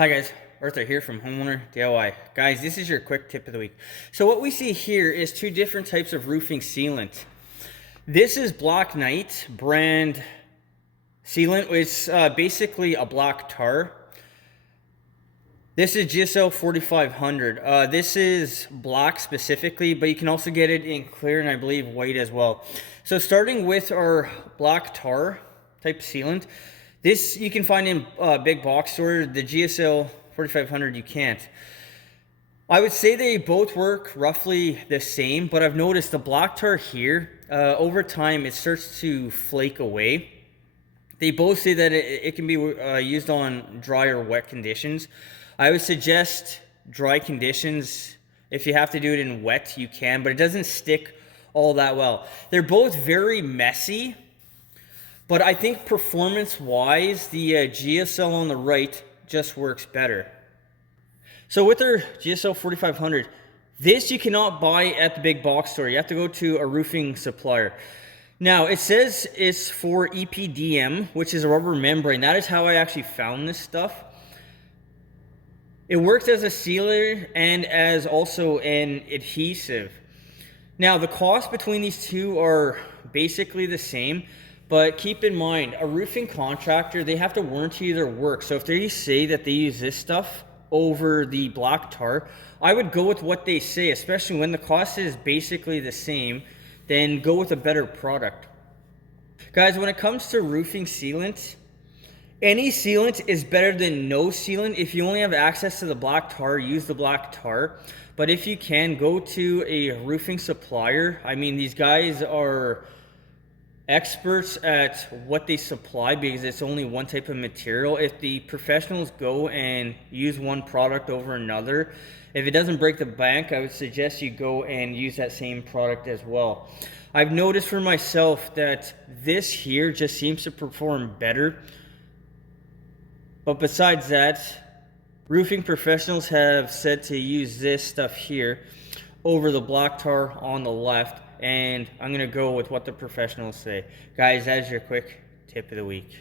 Hi guys, Arthur here from Homeowner DIY. Guys, this is your quick tip of the week. So what we see here is two different types of roofing sealant. This is Black Knight brand sealant. It's basically a black tar. This is GSL 4500. This is black specifically, but you can also get it in clear and I believe white as well. So starting with our black tar type sealant, this you can find in big box stores. The GSL 4500 you can't. I would say they both work roughly the same, but I've noticed the black tar here, over time it starts to flake away. They both say that it can be used on dry or wet conditions. I would suggest dry conditions. If you have to do it in wet, you can, but it doesn't stick all that well. They're both very messy, but I think performance-wise, the GSL on the right just works better. So with their GSL 4500, this you cannot buy at the big box store. You have to go to a roofing supplier. Now, it says it's for EPDM, which is a rubber membrane. That is how I actually found this stuff. It works as a sealer and as also an adhesive. Now, the cost between these two are basically the same, but keep in mind, a roofing contractor, they have to warranty their work. So if they say that they use this stuff over the black tar, I would go with what they say, especially when the cost is basically the same. Then go with a better product. Guys, when it comes to roofing sealant, any sealant is better than no sealant. If you only have access to the black tar, use the black tar. But if you can, go to a roofing supplier. I mean, these guys are experts at what they supply because it's only one type of material. If the professionals go and use one product over another, if it doesn't break the bank, I would suggest you go and use that same product as well. I've noticed for myself that this here just seems to perform better. But besides that, roofing professionals have said to use this stuff here over the black tar on the left, and I'm going to go with what the professionals say. Guys, that's your quick tip of the week.